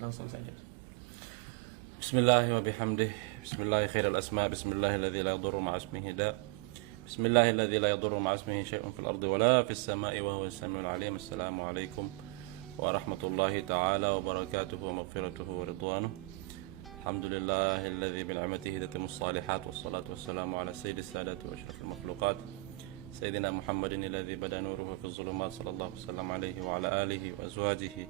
langsung saja. Bismillah wa bihamdih. Bismillah khairal asma. Bismillahilladzi la yadurru ma'a ismihi da. Bismillahilladzi la yadurru ma'a ismihi syai'un fil ardi wala fis sama'i wa huwas samiul alim. Assalamualaikum warahmatullahi ta'ala wabarakatuhu wa maghfiratuhu wa ridwanuh. Alhamdulillahilladzi bi ni'matihi tatimmus shalihat wassalatu wassalamu ala sayyidis sadati wa asyrafil makhluqat Sayyidina Muhammadin alladzi bada nuruhu fi dhulumat sallallahu wasallam alaihi wa ala alihi wa azwajihi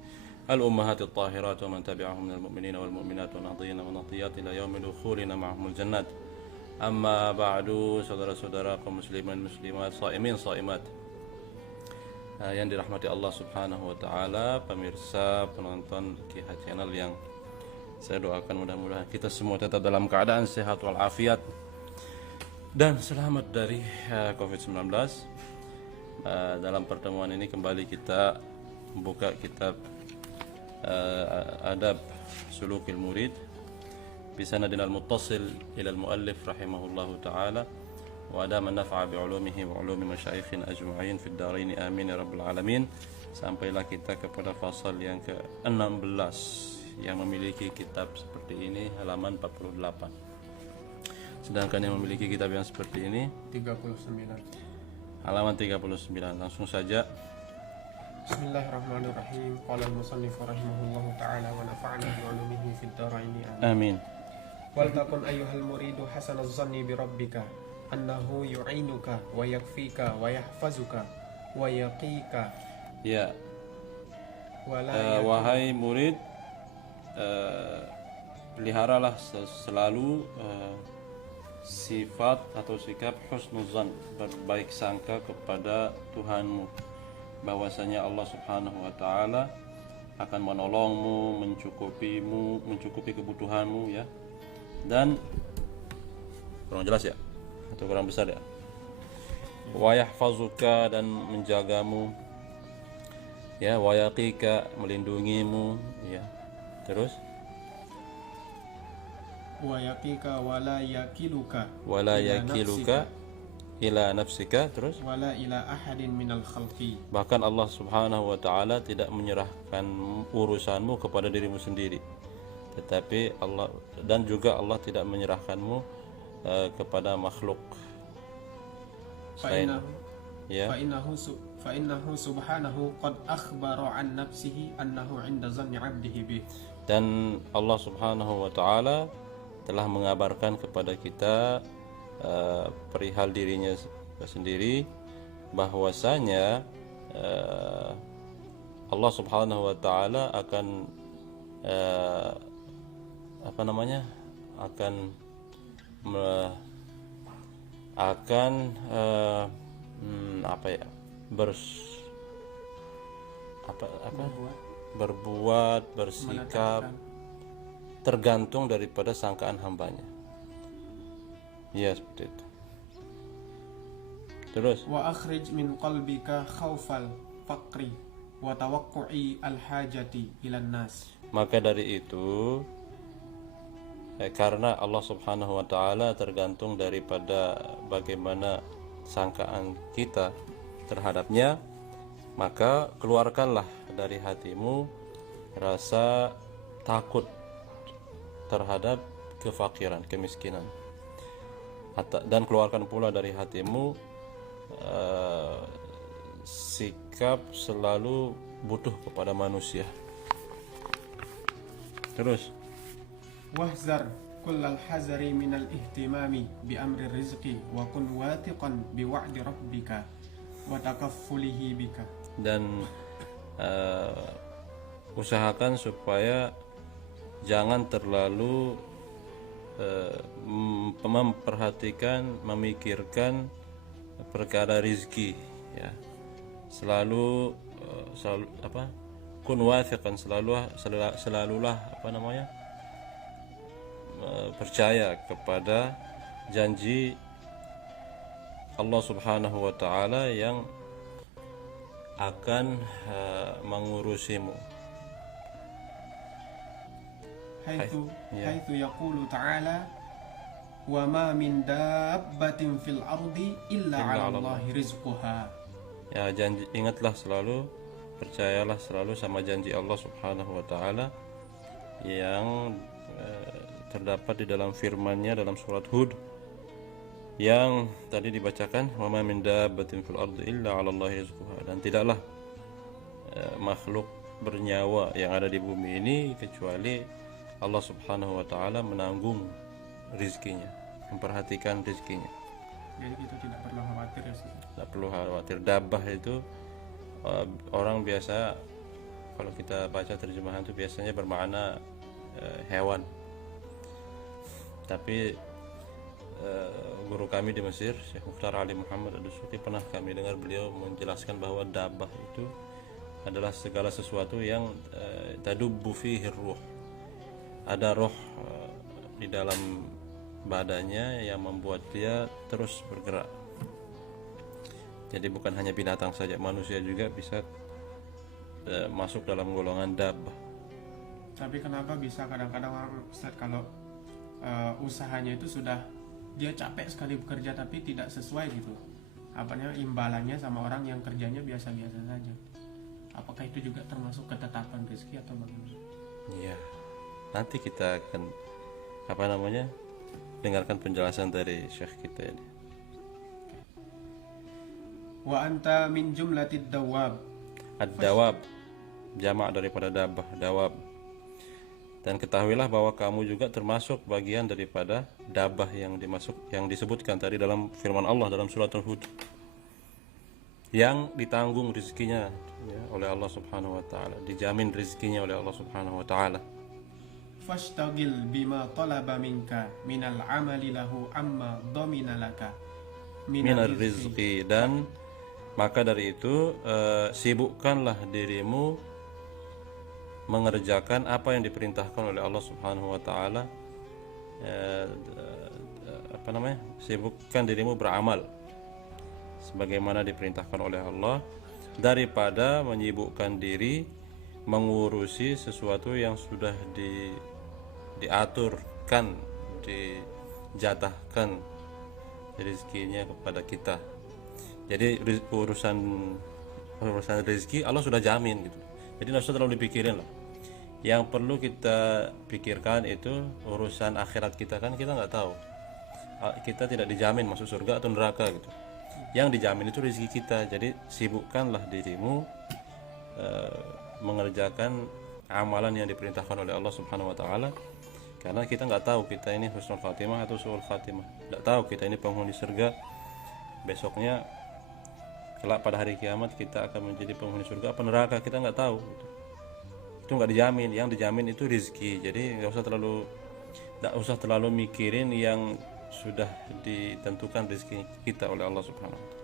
al-ummahatit tahirat wa man tabi'ahum minal mu'minina wal mu'minat wa nahdiyina wa nahdiyat ila yaumil dukhulina ma'ahumul jannat. Amma ba'du, saudara-saudara kaum muslimin muslimat, shaimin shaimat yang dirahmati Allah Subhanahu wa taala, pemirsa penonton Kiha Channel yang saya doakan mudah-mudahan kita semua tetap dalam keadaan sehat walafiat dan selamat dari COVID-19. Dalam pertemuan ini kembali kita membuka kitab Adab Sulukil Murid bi sanadin al-muttasil ila al-muallif rahimahullahu ta'ala wa adama nafa'a bi ulumihi wa ulumi masyayikhin ajma'in fid darain amin ya rabbal alamin. Sampailah kita kepada fasal yang ke-16 yang memiliki kitab seperti ini, halaman 48. Sedangkan yang memiliki kitab yang seperti ini 39. halaman 39. Langsung saja. Bismillahirrahmanirrahim. Qala al-musannif rahimahullahu ta'ala wa nafa'ana bi 'ulumihi fid dharain Amin. Wal takun ayyuhal muridu hasanaz zanni bi rabbika annahu yu'inuka wa yakfika wa yahfazuka wa yaqika. Ya, Wala wahai murid, peliharalah selalu sifat atau sikap husnuzan, berbaik sangka kepada Tuhanmu, bahwasanya Allah Subhanahu wa taala akan menolongmu, mencukupi kebutuhanmu ya. Dan kurang jelas ya atau kurang besar ya. Wa yahfazuka, dan menjagamu ya, wa yaqika, melindungimu ya. Terus wa yaqika wala yakiluka ila nafsika. Terus wala ila ahadin minal khalqi. bahkan Allah Subhanahu wa taala tidak menyerahkan urusanmu kepada dirimu sendiri, tetapi Allah, dan juga Allah tidak menyerahkanmu kepada makhluk selain ya. fa innahu subhanahu qad akhbara an nafsihi annahu 'inda dhanni 'abdihi bih. Dan Allah Subhanahu wa taala telah mengabarkan kepada kita perihal dirinya sendiri, bahwasanya Allah Subhanahu wa taala akan berbuat, bersikap tergantung daripada sangkaan hambanya. Ya, seperti itu. Terus Wa akhrij min qalbika khaufal faqri wa tawaqqu'i al-hajati ilan nas. maka dari itu karena Allah Subhanahu wa taala tergantung daripada bagaimana sangkaan kita terhadapnya, maka keluarkanlah dari hatimu rasa takut terhadap kefakiran, kemiskinan, dan keluarkan pula dari hatimu sikap selalu butuh kepada manusia. Terus Wahzar kullal hazari minal ihtimami bi amri rizqi wa kun wathiqan bi wa'di rabbika wa takaffulihi bika. Dan usahakan supaya jangan terlalu memikirkan perkara rizki ya. Selalulah percaya kepada janji Allah Subhanahu wa taala yang akan mengurusimu. Haitsu yaqulu ta'ala wa ma min dabbatin fil ardi illa 'ala Allahi rizquha. Ya, ingatlah selalu, percayalah selalu sama janji Allah Subhanahu wa taala yang terdapat di dalam firman-Nya dalam surat Hud yang tadi dibacakan, wa ma min dabbatin fil ardi illa 'ala Allahi rizquha, dan tidaklah makhluk bernyawa yang ada di bumi ini kecuali Allah Subhanahu wa taala menanggung rizkinya, memperhatikan rizkinya. Jadi kita tidak perlu khawatir ya Ustaz. Tidak perlu khawatir. Dabbah itu orang biasa, kalau kita baca terjemahan itu biasanya bermakna hewan. Tapi guru kami di Mesir, Syekh Mukhtar Ali Muhammad Ad-Dusuki, pernah kami dengar beliau menjelaskan bahwa dabbah itu adalah segala sesuatu yang tadubbu fihi ruh. Ada roh di dalam badannya yang membuat dia terus bergerak. Jadi bukan hanya binatang saja, manusia juga bisa masuk dalam golongan dabbah. Tapi kenapa bisa kadang-kadang orang Ustaz kalau usahanya itu sudah dia capek sekali bekerja tapi tidak sesuai gitu, apanya imbalannya sama orang yang kerjanya biasa-biasa saja. Apakah itu juga termasuk ketetapan rezeki atau bagaimana? Iya. Nanti kita akan dengarkan penjelasan dari Syekh kita ini. Wa anta min jumlatid dawab. Ad-dawab, jamak daripada dabbah, dawab. Dan ketahuilah bahwa kamu juga termasuk bagian daripada dabbah yang disebutkan tadi dalam firman Allah dalam surat Al-Hud, yang ditanggung rizkinya oleh Allah Subhanahu wa taala, dijamin rizkinya oleh Allah Subhanahu wa taala. Fashtagil bima talaba minka minal amali lahu amma domina laka Minar rizki, dan maka dari itu sibukkanlah dirimu mengerjakan apa yang diperintahkan oleh Allah Subhanahu wa taala. Sibukkan dirimu beramal sebagaimana diperintahkan oleh Allah, daripada menyibukkan diri mengurusi sesuatu yang sudah diaturkan, dijatahkan rezekinya kepada kita. Jadi urusan rezeki Allah sudah jamin gitu. Jadi nggak usah terlalu dipikirin lah. Yang perlu kita pikirkan itu urusan akhirat kita, kan kita nggak tahu. Kita tidak dijamin masuk surga atau neraka gitu. Yang dijamin itu rezeki kita. Jadi sibukkanlah dirimu mengerjakan amalan yang diperintahkan oleh Allah Subhanahu wa taala, karena kita nggak tahu kita ini husnul khatimah atau su'ul khatimah. Nggak tahu kita ini penghuni surga, besoknya kelak pada hari kiamat kita akan menjadi penghuni surga apa neraka, kita nggak tahu gitu. Itu nggak dijamin. Yang dijamin itu rezeki. Jadi nggak usah terlalu mikirin yang sudah ditentukan rezeki kita oleh Allah Subhanahu wa taala.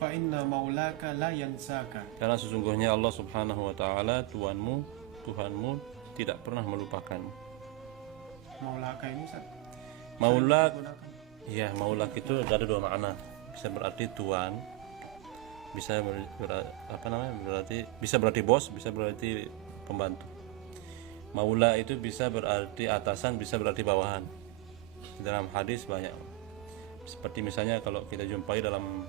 Fa inna maulaka la yansaka. Karena sesungguhnya Allah Subhanahu wa taala Tuhanmu tidak pernah melupakanmu. Maulaka ini Ustaz, Maulak, gunakan. ya maulak itu ada dua makna. Bisa berarti tuan, bisa bisa berarti bos, bisa berarti pembantu. Maula itu bisa berarti atasan, bisa berarti bawahan. Dalam hadis banyak. Seperti misalnya kalau kita jumpai dalam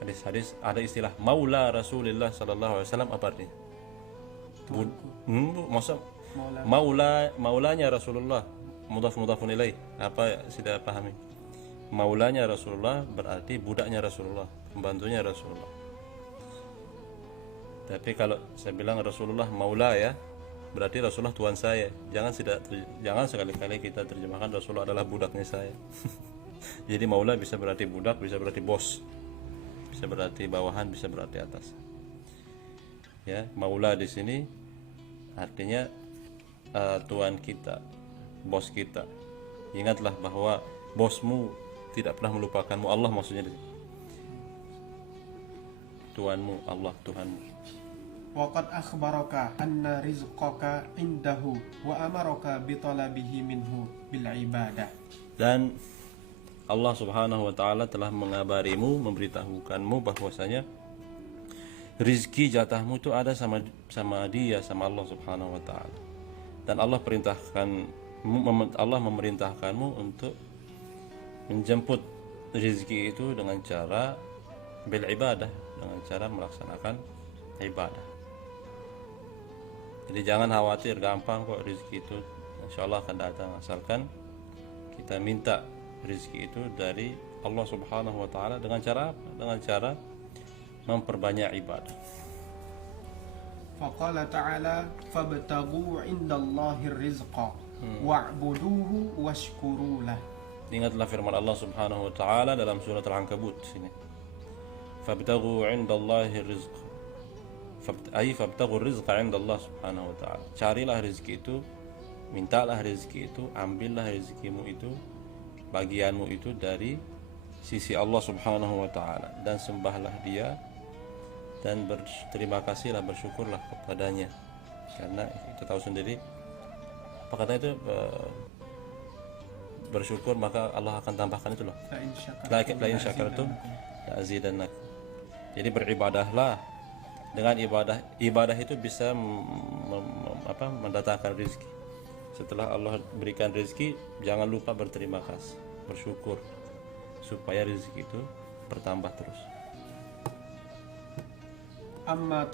hadis-hadis ada istilah Maula Rasulullah sallallahu alaihi wasallam, apa artinya? Masa maulanya Rasulullah, mudhafun ilaih. Apa sudah pahami? Maulanya Rasulullah berarti budaknya Rasulullah, pembantunya Rasulullah. Tapi kalau saya bilang Rasulullah maula ya, berarti Rasulullah tuan saya. Jangan sekali-kali kita terjemahkan Rasulullah adalah budaknya saya. Jadi maula bisa berarti budak, bisa berarti bos, bisa berarti bawahan, bisa berarti atas. Ya, maula di sini artinya tuan kita, bos kita. Ingatlah bahwa bosmu tidak pernah melupakanmu. Allah maksudnya Tuhanmu, Allah Tuhanmu. Waqad akhbaraka anna rizqaka indahu wa amaraka bitalabihi minhu bil ibadah. Dan Allah Subhanahu wa taala telah mengabarimu, memberitahukanmu bahwasanya rizki jatahmu itu ada sama Dia, sama Allah Subhanahu wa taala. Dan Allah memerintahkanmu untuk menjemput rizki itu dengan cara bil ibadah, dengan cara melaksanakan ibadah. Jadi jangan khawatir, gampang kok rezeki itu, insya Allah akan datang, asalkan kita minta rezeki itu dari Allah Subhanahu wa taala dengan cara apa? Dengan cara memperbanyak ibadah. Faqala ta'ala fabtaghu 'indallahi rizqa wa'buduhu washkuru lah. Ingatlah firman Allah Subhanahu wa taala dalam surat Al-Ankabut sini. Fabtaghu 'indallahi rizq. Fabtaghu rizqa 'indallah Subhanahu wa taala. Carilah rezeki itu, mintalah rezeki itu, ambillah rezekimu itu, bagianmu itu dari sisi Allah Subhanahu wa taala, dan sembahlah Dia dan berterima kasihlah, bersyukurlah kepadanya. Karena kita tahu sendiri apa kata itu, bersyukur maka Allah akan tambahkan itu loh. La in syakartum la azidannakum. Jadi beribadahlah. Dengan ibadah itu bisa mendatangkan rezeki. Setelah Allah berikan rezeki, jangan lupa berterima kasih, bersyukur, supaya rezeki itu bertambah terus. Amma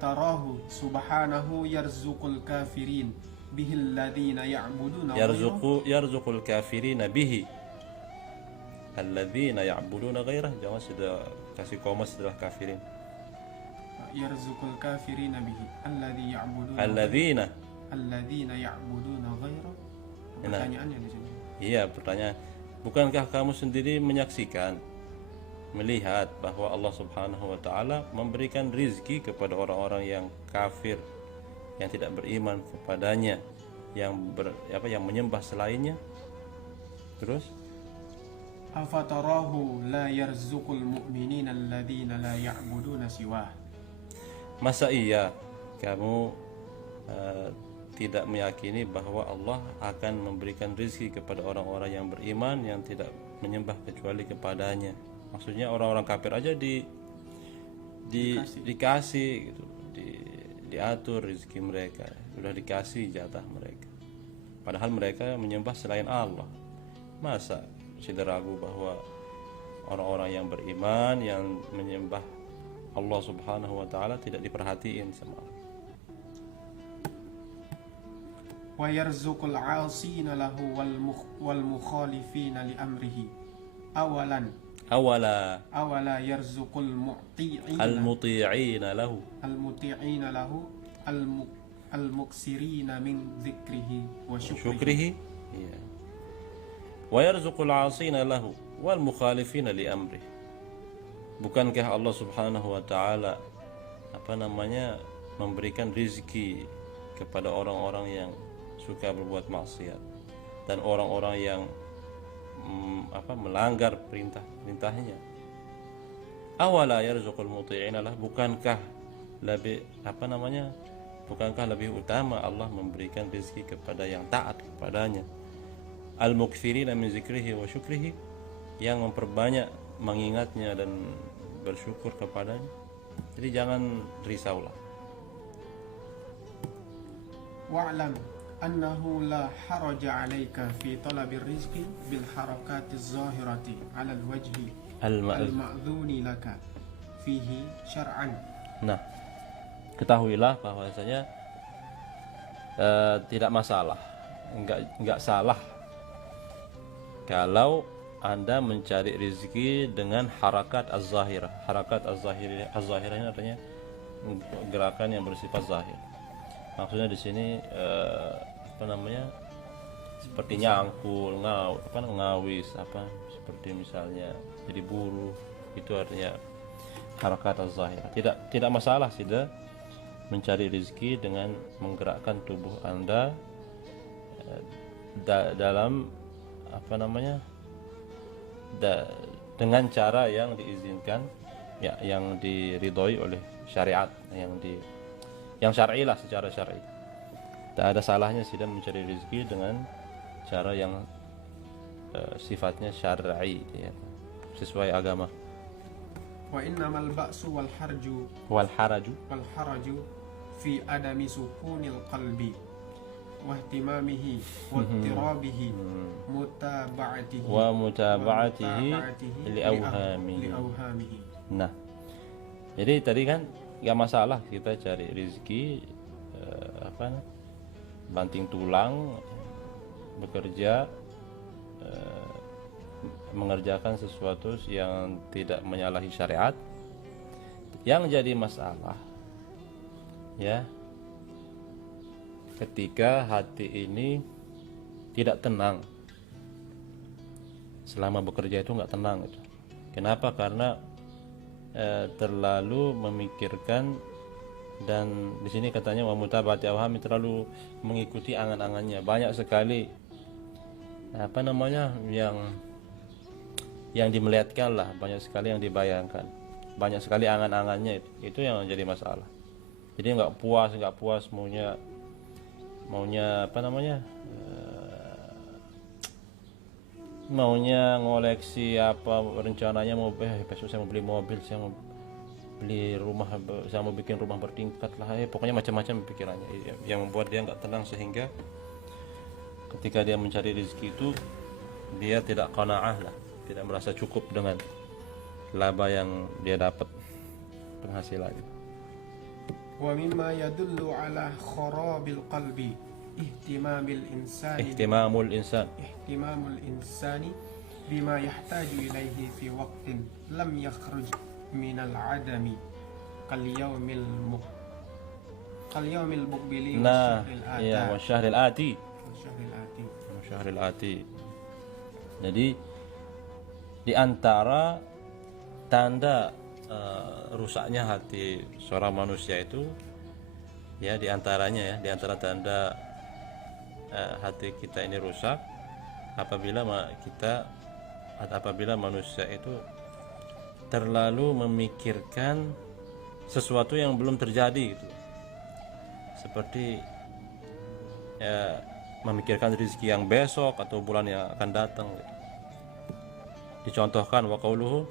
tarahu subhanahu yarzuqul kafirin bihi alladhina ya'buduna yarzuqul kafirina bihi alladhina ya'buduna ghairah. Jangan sudah kasih koma setelah kafirin. Yarzuqul kafirina bihi alladhina ya'buduna ghairah. Pertanyaannya di sini. Iya, pertanyaan. Bukankah kamu sendiri menyaksikan, melihat bahwa Allah Subhanahu wa taala memberikan rizki kepada orang-orang yang kafir, yang tidak beriman kepadanya, yang menyembah selainnya? Terus afatarahu la yarzuqul mu'minina alladhina la ya'buduna siwah. Masa iya kamu tidak meyakini bahwa Allah akan memberikan rezeki kepada orang-orang yang beriman, yang tidak menyembah kecuali kepadanya? Maksudnya orang-orang kafir aja dikasih gitu, diatur rezeki mereka, sudah dikasih jatah mereka. Padahal mereka menyembah selain Allah. Masa sudah ragu bahwa orang-orang yang beriman, yang menyembah Allah Subhanahu wa taala tidak diperhatiin sama Allah. Wa yarzuqul 'asina lahu wal mukhalifina li amrihi. Awala yarzuqul al-muti'ina lahu al-muksirina min dzikrihi wa syukrihi. Iya. Wa yarzuqul 'asina lahu wal mukhalifina li amrihi. Bukankah Allah Subhanahu wa taala memberikan rizki kepada orang-orang yang suka berbuat maksiat dan orang-orang yang melanggar perintahnya? Awala yarzuqul muti'ina lah, bukankah lebih utama Allah memberikan rezeki kepada yang taat kepadanya, al-mukthirina min zikrihi wa syukrihi, yang memperbanyak mengingatnya dan bersyukur kepadanya. Jadi jangan risaulah. Wa'lam annahu la haraja 'alaika fi talabi rizqi bil harakati az-zahirati 'ala al-wajhi al-ma'dhuni laka fihi syar'an. Nah, ketahuilah bahwasanya tidak masalah, enggak salah kalau Anda mencari rezeki dengan harakat az-zahirah. Harakat az-zahirah ini artinya gerakan yang bersifat zahir. Maksudnya di sini seperti nyangkul, ngawis, seperti misalnya jadi buruh, itu artinya harakat az-zahirah. Tidak masalah sudah mencari rezeki dengan menggerakkan tubuh Anda dalam dengan cara yang diizinkan, ya, yang diridhoi oleh syariat, yang syar'i lah, secara syar'i. Tak ada salahnya sudah mencari rezeki dengan cara yang sifatnya syar'i, ya, sesuai agama. Wa innamal ba'su wal haraju fi adami sukunil qalbi wa ihtimamihi wa ittirabihi mutaba'atihi li awhamihi. Nah, jadi tadi kan nggak masalah kita cari rezeki banting tulang bekerja, mengerjakan sesuatu yang tidak menyalahi syariat. Yang jadi masalah ya ketika hati ini tidak tenang selama bekerja, itu nggak tenang itu. Kenapa? Karena terlalu memikirkan, dan di sini katanya wa mutaba'ati awhami, terlalu mengikuti angan-angannya. Banyak sekali yang dimelihatkan lah, banyak sekali yang dibayangkan, banyak sekali angan-angannya. Itu yang jadi masalah. Jadi nggak puas maunya maunya ngoleksi apa, rencananya mau besok saya mau beli mobil, saya mau beli rumah, saya mau bikin rumah bertingkat lah, pokoknya macam-macam pikirannya yang membuat dia nggak tenang, sehingga ketika dia mencari rezeki itu dia tidak qanaah lah, tidak merasa cukup dengan laba yang dia dapat penghasilan. Wa mimma yadullu ala kharabil qalbi ihtimamul insani bima yahtaju ilaihi fi waqtin lam yakhruj min al-adami kal yaumil muqbili wa syahril ati. Jadi di antara tanda rusaknya hati seorang manusia itu ya, di antara tanda hati kita ini rusak apabila manusia itu terlalu memikirkan sesuatu yang belum terjadi gitu. Seperti memikirkan rezeki yang besok atau bulan yang akan datang gitu. Dicontohkan wa qawluhu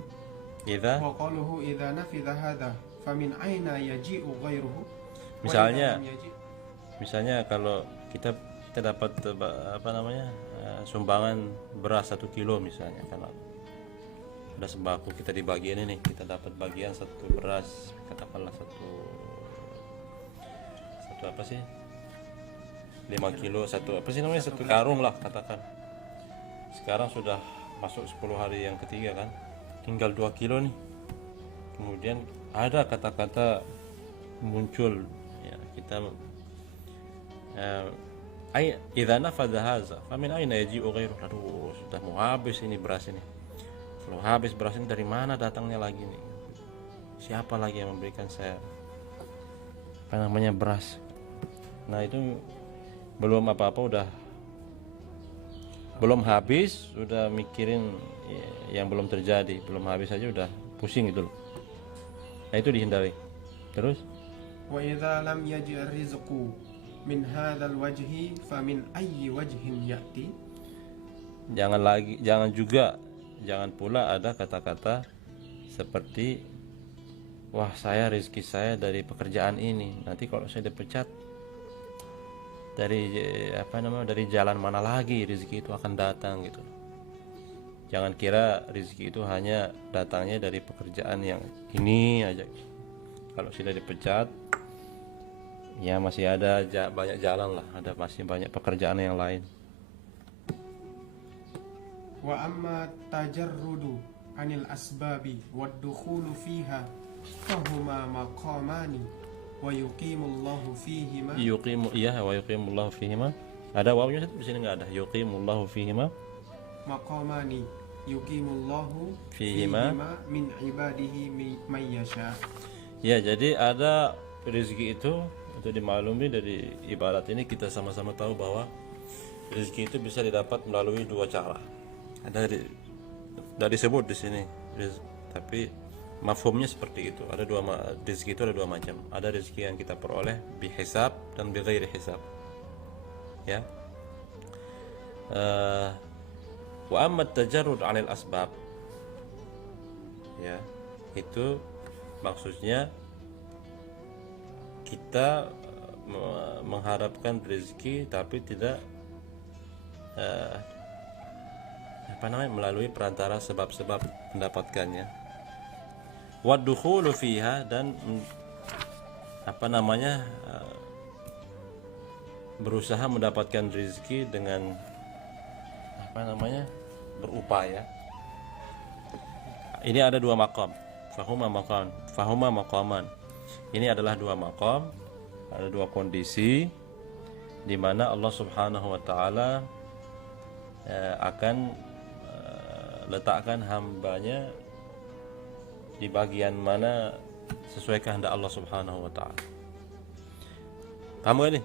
idza nafidha hadha famin aina yaji'u ghairuhu. Misalnya kalau kita dapat sumbangan beras 1 kilo misalnya, karena ada sembako, kita dibagiin ini, kita dapat bagian 1 beras, katakanlah 5 kilo, 1 karung lah katakan. Sekarang sudah masuk 10 hari yang ketiga kan, tinggal 2 kilo nih. Kemudian ada kata-kata muncul ya, kita idza nafadha hadza famin aina yaji'u ghairu. Aduh, sudah mau habis ini beras ini. Kalau habis beras ini dari mana datangnya lagi nih? Siapa lagi yang memberikan saya beras? Nah, itu belum apa-apa belum habis udah mikirin yang belum terjadi, belum habis aja udah pusing gitu loh. Nah, itu dihindari. Terus wa idza lam yaji' rizqu min hadzal wajhi famin ayyi wajhin ya'ti. Jangan pula ada kata-kata seperti wah, rezeki saya dari pekerjaan ini, nanti kalau saya dipecat dari jalan mana lagi rezeki itu akan datang gitu. Jangan kira rezeki itu hanya datangnya dari pekerjaan yang ini aja. Kalau sudah dipecat ya masih ada banyak jalan lah, masih banyak pekerjaan yang lain. Wa amma tajarrudu anil asbabi wad dukhulu fiha fahuma maqamani wa yuqimullahu fihima. Wa yuqimullahu fihima. Ada wawunya di sini enggak ada. Yuqimullahu fihima maqamani yuqimullahu fihima min ibadihi may yasha. Ya, jadi ada rezeki itu untuk dimaklumi dari ibarat ini, kita sama-sama tahu bahwa rezeki itu bisa didapat melalui 2 cara. Ada dari disebut di sini, tapi mafhumnya seperti itu. Rezeki itu ada 2 macam. Ada rezeki yang kita peroleh bihisab dan bighairi hisab. Ya. Wa amma tajarrud 'anil asbab. Ya, itu maksudnya kita mengharapkan rezeki tapi tidak melalui perantara sebab-sebab mendapatkannya. Wadukhulu fiha, dan berusaha mendapatkan rezeki dengan berupaya. Ini ada dua maqam, fahuma maqaman. Ini adalah dua maqam, ada dua kondisi di mana Allah Subhanahu wa taala akan letakkan hambanya di bagian mana sesuai kehendak Allah Subhanahu wa taala. Paham gak nih?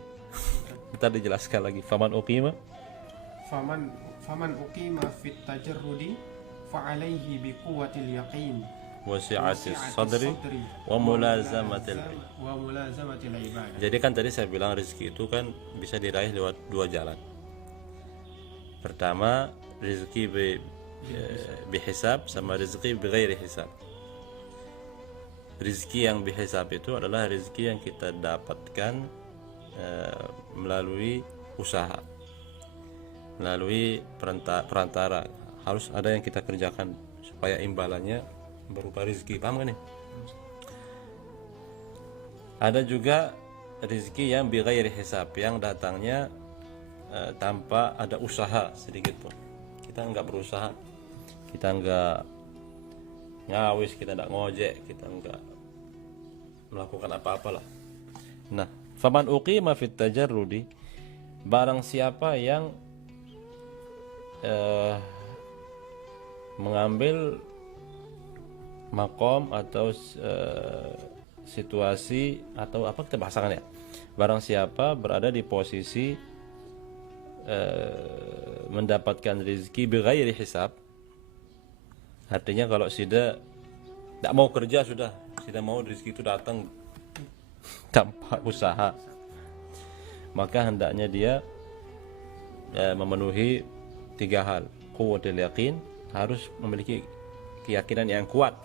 Kita dijelaskan lagi. Faman uqima fit tajarrudi fa alaihi bi quwwatil yaqin wasi'atis sadri wa mulazamatil ibadah. Jadi kan tadi saya bilang rezeki itu kan bisa diraih lewat dua jalan. Pertama, rezeki bihisab sama rezeki bighairi hisab. Rezeki yang bihisab itu adalah rezeki yang kita dapatkan melalui usaha, melalui perantara. Harus ada yang kita kerjakan supaya imbalannya berupa rezeki. Paham kan nih? Ada juga rezeki yang bighairi hisab, yang datangnya tanpa ada usaha sedikit pun. Kita enggak berusaha, kita enggak ngawis, kita enggak ngojek, kita enggak melakukan apa-apalah. Nah, faman uqima fit tajarrudi, barang siapa yang mengambil makom atau situasi atau apa kita bahasakan ya, barang siapa berada di posisi mendapatkan rezeki bighairi hisab, artinya kalau tidak mau kerja sudah mau rezeki itu datang tanpa usaha, maka hendaknya dia memenuhi tiga hal. Quwwatul yaqin, harus memiliki keyakinan yang kuat.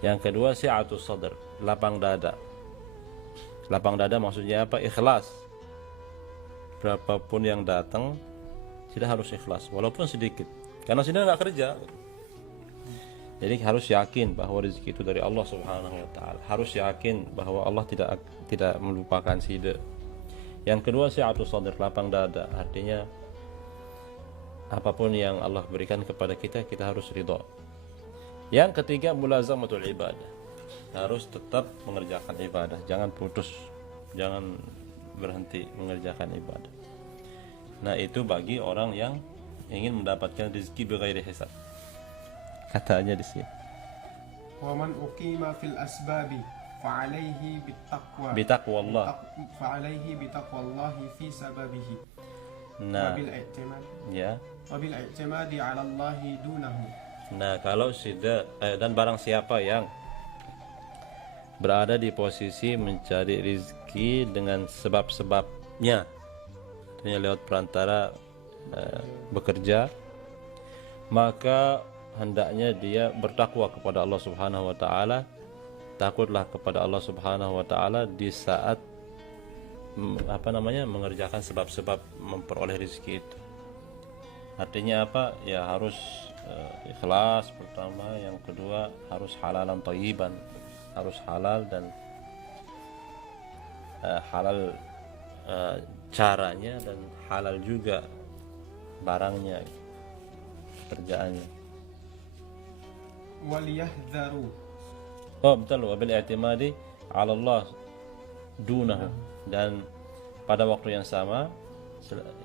Yang kedua, si'atus sadr, lapang dada. Lapang dada maksudnya apa? Ikhlas. Berapapun yang datang tidak harus ikhlas, walaupun sedikit, karena sudah nggak kerja. Jadi harus yakin bahwa rezeki itu dari Allah Subhanahu wa taala. Harus yakin bahwa Allah tidak melupakan sida. Yang kedua, si'atus sadr, lapang dada, artinya apapun yang Allah berikan kepada kita, kita harus ridha. Yang ketiga, mulazamatul ibadah, harus tetap mengerjakan ibadah, jangan putus, jangan berhenti mengerjakan ibadah. Nah, itu bagi orang yang ingin mendapatkan rezeki bighairi hisab. Katanya di sini. Wa man uqima fil asbabi fa alaihi bitaqwallah. Fa alaihi bitaqwallahi fi sababihi. Nah, Wabil i'timad. Ya. Wabil i'timadi 'ala Allah dunahu. Nah, kalau sudah dan barang siapa yang berada di posisi mencari rezeki dengan sebab-sebabnya, artinya lewat perantara bekerja, maka hendaknya dia bertakwa kepada Allah Subhanahu wa taala. Takutlah kepada Allah Subhanahu wa taala di saat mengerjakan sebab-sebab memperoleh rezeki itu. Artinya apa? Ya harus ikhlas pertama, yang kedua harus halalan thayyiban, harus halal dan halal caranya, dan halal juga barangnya, kerjaannya. Waliyahdharu. Oh betul, wabil i'timadi 'ala Allah dunahu, dan pada waktu yang sama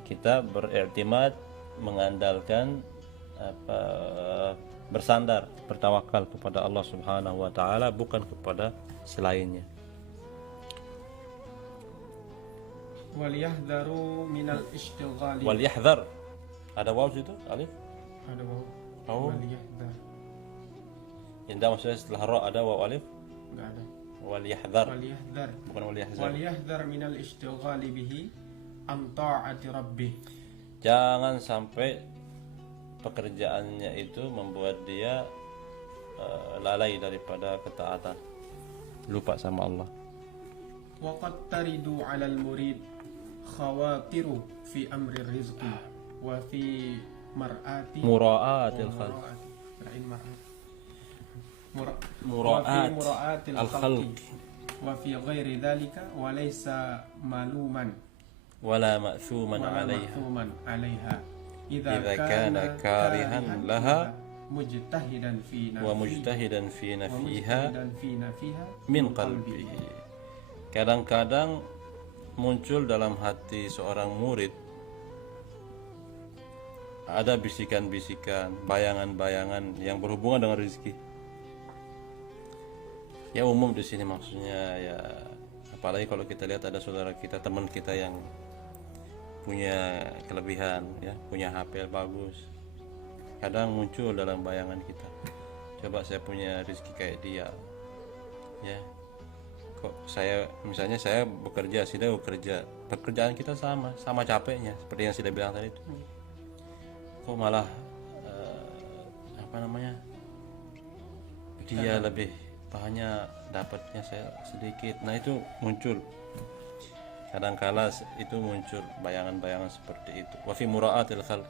kita beriktimad, mengandalkan bersandar, bertawakal kepada Allah Subhanahu wa taala, bukan kepada selainnya. Waliyahdharu minal ishtighali. Waliyahdhar, ada waw situ, alif? Ada waw. Oh. Waliyahdhar. Indah maksudnya setelah ra ada waw alif? Enggak ada. Waliyahdhar. Waliyahdhar. Bukan waliyahzar. Waliyahdhar minal ishtighali bihi an ta'ati rabbih. Jangan sampai pekerjaannya itu membuat dia lalai daripada ketaatan, lupa sama Allah. Wa qad taridu 'ala al-murid khawatiru fi amri rizqi wa fi mura'atil khalq. Mura'atil al-khalq. wa fi ghairi dzalika wa laysa maluman wala ma'thuman wa 'alaiha ma'thuman 'alaiha idza idza kana karihan laha mujtahidan fi wa mujtahidan fi nafiha mujtahidan fi nafiha min qalbihi. Kadang-kadang muncul dalam hati seorang murid ada bisikan-bisikan, bayangan-bayangan yang berhubungan dengan rezeki. Ya umum di sini maksudnya ya, apalagi kalau kita lihat ada saudara kita, teman kita yang punya kelebihan, ya punya HP bagus. Kadang muncul dalam bayangan kita, coba saya punya rezeki kayak dia, ya. Kok saya, misalnya saya bekerja, Sida bekerja, pekerjaan kita sama capeknya seperti yang Sida bilang tadi itu. Kok malah dia lebih banyak dapatnya, saya sedikit. Nah itu muncul kadang-kala, itu muncul bayangan-bayangan seperti itu. Wa fi mura'atil khalq,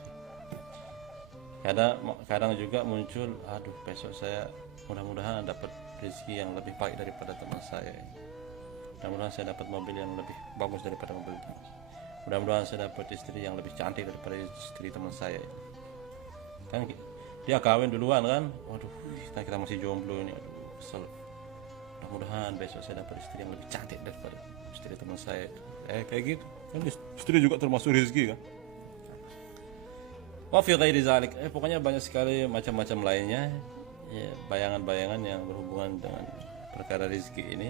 kadang juga muncul, aduh besok saya mudah-mudahan dapat rezeki yang lebih baik daripada teman saya, mudah-mudahan saya dapat mobil yang lebih bagus daripada mobil teman saya, mudah-mudahan saya dapat istri yang lebih cantik daripada istri teman saya. Kan dia kawin duluan kan, waduh kita masih jomblo ini, aduh kesel, mudah-mudahan besok saya dapat istri yang lebih cantik daripada istri teman saya. Kayak gitu kan, istri juga termasuk rezeki kan. Wa fi ghairi zalik, pokoknya banyak sekali macam-macam lainnya, ya, bayangan-bayangan yang berhubungan dengan perkara rezeki ini.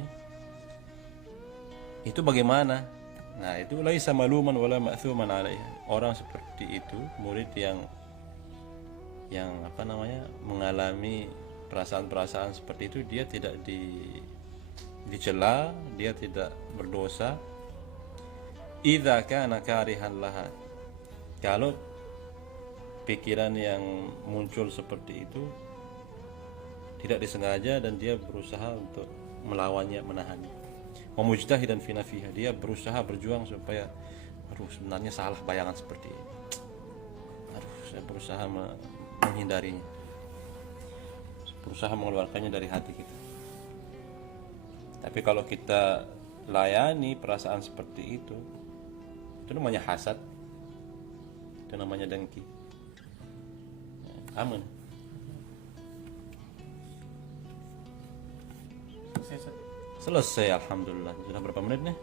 Itu bagaimana? Nah, itu laisa maluman wala ma'thuman 'alaiha. Orang seperti itu, murid yang mengalami perasaan-perasaan seperti itu, dia tidak dicela, dia tidak berdosa. Idza kana karihan laha, kalau pikiran yang muncul seperti itu tidak disengaja dan dia berusaha untuk melawannya, menahannya. Wa mujtahidan fi nafiha, dia berusaha berjuang supaya, aduh sebenarnya salah bayangan seperti ini, aduh saya berusaha menghindarinya, berusaha mengeluarkannya dari hati kita. Tapi kalau kita layani perasaan seperti itu namanya hasad, itu namanya dengki. Aman. Selesai, alhamdulillah. Sudah berapa menit nih?